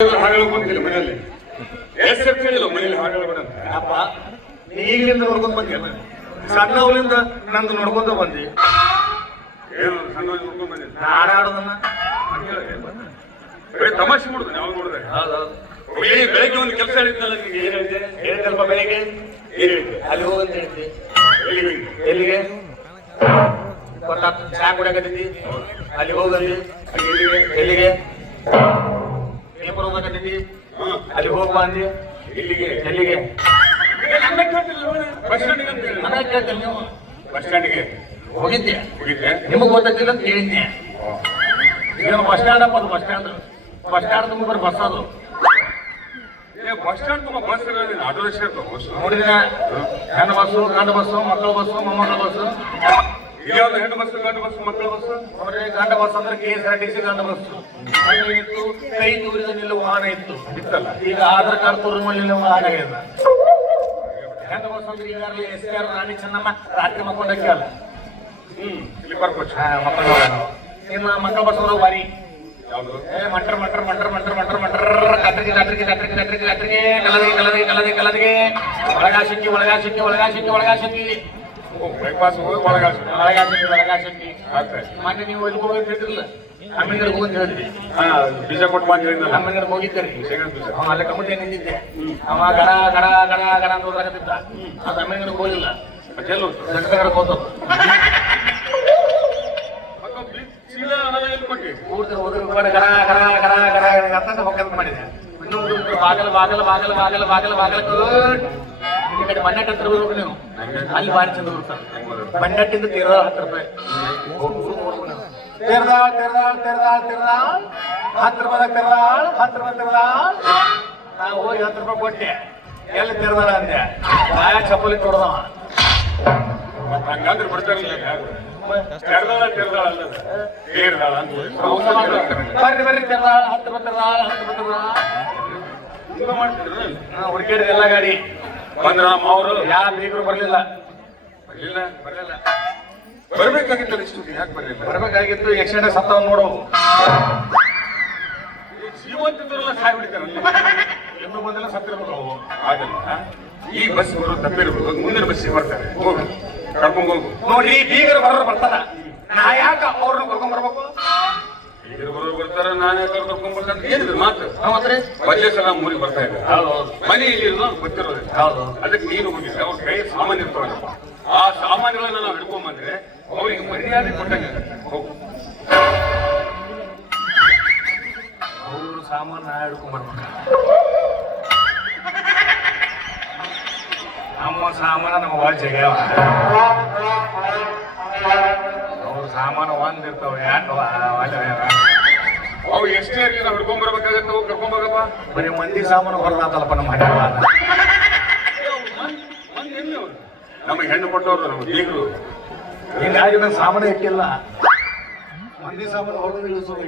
ಹಾಗಳು ಬಂದಿಲ್ಲ ಮನೆಯಲ್ಲಿ ಎಸ್ಎಫ್ಸಿಲ್ಲ ಮನೆಯಲ್ಲಿ ಹಾಗಳು ಬಂದಂತ ಅಪ್ಪ ಈಗಲಿಂದ ನೋಡ್ಕೊಂಡ್ ಬಂದಿಲ್ಲ ಸಣ್ಣವರಿಂದ ನಂದು ನೋಡ್ಕೊಂತ ಬಂದಿ ಏನು ಸಣ್ಣ ನೋಡ್ಕೊಂಡ್ ಬಂದಿದ್ದ ಆಡಾಡೋದನ್ನ ತಮಾಷೆ ಮಾಡುದು ನಾವು ನೋಡಿದ್ರೆ ಬೆಳಗ್ಗೆ ಒಂದು ಕೆಲಸ ಹೇಳಿದ್ನಲ್ಲ ನಿಮ್ಗೆ ಏನ್ ಹೇಳಿದೆ ಹೇಳಿದಲ್ಪ ಬೆಳಿಗ್ಗೆ ಏನ್ ಹೇಳಿದ್ದೆ ಅಲ್ಲಿ ಹೋಗಂತ ಹೇಳಿದ್ದೆ ಎಲ್ಲಿಗೆ ಎಲ್ಲಿಗೆ ಚಾ ಕುಡಿಯಕತ್ತಿದ್ದಿ ಅಲ್ಲಿ ಹೋಗಲ್ಲಿ ಎಲ್ಲಿಗೆ ಪೇಪರ್ ಓದಕತ್ತಿದ್ದಿ ಅಲ್ಲಿ ಹೋಗ್ಬಾ ಅಂದಿ ಇಲ್ಲಿಗೆ ಎಲ್ಲಿಗೆ ಬಸ್ ಸ್ಟ್ಯಾಂಡಿಗೆ ಅಂತ ಹೇಳಿ ನನಗೆ ಕೇಳ್ತೀನಿ ನೀವು ಬಸ್ ಸ್ಟ್ಯಾಂಡಿಗೆ ಹೋಗಿದ್ದೆ ಹೋಗಿದ್ದೆ ನಿಮಗ್ ಗೊತ್ತಿಲ್ಲ ಅಂತ ಹೇಳಿದ್ನೆ ಈಗ ಬಸ್ ಸ್ಟ್ಯಾಂಡ್ ಅಪ್ಪ ಅದು ಬಸ್ ಸ್ಟ್ಯಾಂಡ್ ತುಂಬ ಬರೀ ಬಸ್ ಅದು ಬಸ್ ಸ್ಟ್ಯಾಂಡ್ ತುಂಬ ಬಸ್ ಆಟೋ ರಿಕ್ಷಾ ಇರ್ತಾವ ಬಸ್ ನೋಡಿದಿನ ಹೆಣ್ಣು ಬಸ್ಸು ಗಂಡು ಬಸ್ಸು ಮಕ್ಕಳ ಬಸ್ಸು ಮೊಮ್ಮಕ್ಕಳ ಬಸ್ಸು ಯಾವ್ದು ಹೆಣ್ಣು ಬಸ್ ಗಂಡು ಬಸ್ ಮಕ್ಕಳ ಬಸ್ ನೋಡ್ರಿ ಗಂಡ ಬಸ್ ಅಂದ್ರೆ KSRTC ಗಂಡ ಬಸ್ಸು ಇತ್ತು ಕೈ ತೂರಿದ ನಿಲ್ಲುವ ವಾಹನ ಇತ್ತು ಇತ್ತಲ್ಲ ಈಗ ಆಧಾರ್ ಕಾರ್ಡ್ ತೋರಿದ ಮೇಲೆ ನಿಲ್ಲುವ ವಾಹನ ಇಲ್ಲ ಹೆಣ್ಣು ಬಸ್ ಅಂದ್ರೆ ಈಗಾಗಲೇ SR ರಾಣಿ ಚೆನ್ನಮ್ಮ ರಾತ್ರಿ ಮಕ್ಕೊಂಡಕ್ಕೆ ಅಲ್ಲ ಇಲ್ಲಿ ಬರ್ಕೋಚ್ ಮಕ್ಕಳು ಇನ್ನು ಮಕ್ಕಳ ಬಸ್ ಅಂದ್ರೆ ಬಾರಿ ಯಾವ್ದು ಮಂಟರ್ ಕತ್ರಿಗೆ ಕಲದಿಗೆ ಒಳಗಾ ಸಿಕ್ಕಿ ಬೈಪಾಸ್ ಹೋಗಿ ಒಳಗಾಶಕ್ಕಿ ಆಗ್ತದೆ ಮೊನ್ನೆ ನೀವು ಎಲ್ಲಿ ಹೋಗಿ ಹೇಳಿದ್ರಲ್ಲ ಅಮ್ಮಿಗಡೆ ಹೋಗಿ ಹೇಳಿದ್ರಿ ಬೀಜ ಕೊಟ್ಟು ಮಾಡಿದ್ರಿಂದ ಅಮ್ಮಿಗಡೆ ಹೋಗಿದ್ದೀರಿ ಶೇಂಗಾ ಬೀಜ ಅಲ್ಲೇ ಕಮಿಟಿ ನಿಂತಿದ್ದೆ ಅವ ಗಡ ಅಂತ ಹೋದ್ರಾಗತ್ತಿದ್ದ ಅದು ಅಮ್ಮಿಗಡೆ ಹೋಗಿಲ್ಲ ಎಲ್ಲೂ ಗಂಟೆ ಹೋದ ಪೂರ್ತಿ ಹೋದ್ರೆ ಗಡ ಹೊಕ್ಕಂತ ಮಾಡಿದೆ ಇನ್ನೊಂದು ಬಾಗಲ ಈ ಕಡೆ ಮಣ್ಣೆಟ್ಟು ಹತ್ರ ಬರ್ಬೇಕು ನೀವು ಅಲ್ಲಿ ಭಾರಿ ಚಂದ ಬರ್ತಾರೆ ಮಣ್ಣೆಟ್ಟಿಂದ ತೀರ್ದಾಳ್ 10 ರೂಪಾಯಿ ತೀರ್ದಾಳ್ 10 ರೂಪಾಯಿ ನಾವು ಹೋಗಿ 10 ರೂಪಾಯಿ ಕೊಟ್ಟೆ ಎಲ್ಲಿ ತೀರ್ದಾಳ ಅಂದೆ ಬಾಯ ಚಪ್ಪಲಿ ಕೊಡ್ದವ ಹಂಗಂದ್ರೆ ಬರ್ತಾರಲ್ಲ ತೆರೆದಾಳ ಅಲ್ಲ ಕೇರ್ದಾಳ ಅಂತ ಬರ್ರಿ ತೀರ್ದಾಳ್ 10 ರೂಪಾಯಿ ಹುಡುಕಿಡ್ರಿ ಎಲ್ಲ ಗಾಡಿ ಬಂದ್ರ ಅವರು ಯಾರು ಬೀಗರು ಬರ್ಲಿಲ್ಲ ಬರ್ಬೇಕಾಗಿತ್ತಲ್ಲ ಇಷ್ಟು ಯಾಕೆ ಬರ್ಲಿಲ್ಲ ಬರ್ಬೇಕಾಗಿತ್ತು ಎಕ್ಸಿಡೆಂಟ್ ಸತ್ತವ್ ನೋಡು ಜೀವಂತಿದ್ರೆಲ್ಲ ಸಾಯ್ ಬಿಡ್ತಾರಲ್ಲ ಇನ್ನೂ ಬಂದಿಲ್ಲ ಸತ್ತಿರ್ಬೇಕು ಅವು ಆಗಲ್ಲ ಈ ಬಸ್ ಬರೋದು ತಪ್ಪಿರ್ಬೇಕು ಮುಂದಿನ ಬಸ್ಸಿಗೆ ಬರ್ತಾರೆ ಹೋಗು ಕರ್ಕೊಂಡ್ ಹೋಗು ನೋಡಿ ಬೀಗರು ಬರೋರು ಬರ್ತಾರ ನಾ ಯಾಕ ಅವ್ರನ್ನ ಕರ್ಕೊಂಡ್ ಬರ್ಬೇಕು ಈಗ ಬರೋರು ಬರ್ತಾರ ನಾನೇ ಕರ್ಕೊಂಡ್ ಬರ್ತಾನೆ ಏನಿದೆ ಮಾತು ಮತ್ತೆ ಬಜೆ ಸಲ ಮೂರಿಗೆ ಬರ್ತಾ ಇದ್ದಾರೆ ಹೌದು ಮನೆ ಇಲ್ಲಿ ಗೊತ್ತಿರೋದಿಲ್ಲ ಹೌದು ಅದಕ್ಕೆ ನೀನು ಹೋಗಿದ್ರೆ ಅವ್ರ ಕೈ ಸಾಮಾನ್ಯ ಇರ್ತಾವಲ್ಲ ಆ ಸಾಮಾನ್ಯಗಳನ್ನ ನಾವು ಹಿಡ್ಕೊಂಡ್ಬಂದ್ರೆ ಅವ್ರಿಗೆ ಮರ್ಯಾದೆ ಕೊಟ್ಟಂಗೆ ಹೋಗು ಅವರು ಸಾಮಾನು ನಾ ಹಿಡ್ಕೊಂಡ್ ಬರ್ಬೇಕ ನಮ್ಮ ಸಾಮಾನ ನಮ್ಮ ವಾಚ್ ಆಗ್ಯಾವ ಅವ್ರ ಸಾಮಾನು ಒಂದಿರ್ತಾವ ಯಾಕೆ ಅವು ಎಷ್ಟೇ ಇರಲಿ ನಾವು ಹಿಡ್ಕೊಂಡ್ ಬರ್ಬೇಕಾಗತ್ತೆ ಹೋಗಿ ಕರ್ಕೊಂಡ್ ಹೋಗಪ್ಪ ಬರೀ ಮಂದಿ ಸಾಮಾನು ಹೊರದಾತಲ್ಲಪ್ಪ ನಮ್ಮ ಹಳ್ಳಿ ನಮಗೆ ಹೆಣ್ಣು ಕೊಟ್ಟವ್ರು ನಮ್ಮ ಬೀಗರು ಹಿಂಗಾಗಿ ನನ್ನ ಸಾಮಾನು ಇಟ್ಟಿಲ್ಲ ಮಂದಿ ಸಾಮಾನು ಹೊರದು ಇಳಿಸೋದು